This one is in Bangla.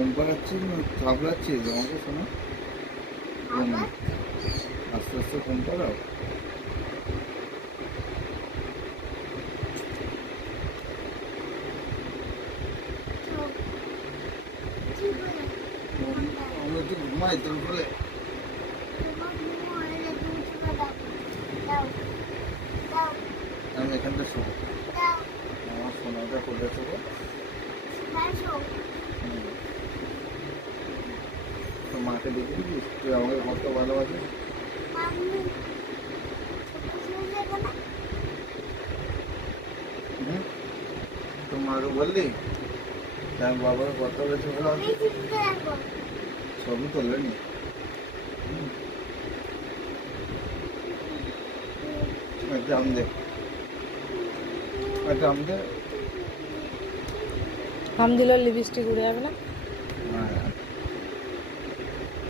ঘুম পাড়াচ্ছিস না থাবড়াচ্ছিস আমাকে শোনো? আস্তে আস্তে ঘুম পাড়াও। আমি একটু ঘুমাই তোর বলে। আমি এখানটা শোবো, আমার সোনাটা করে শোবো। তো মাকে দেখে দিবি তুই আমাকে কত ভালোবাসিস। হুম, তো মাকে বললি আমি বাবার কত বেশি ভালোবাসি। ছবি তুলবে নি? একটা আম দে, একটা আম দে। হাম দিলে লিপস্টিক উড়ে যাবে না?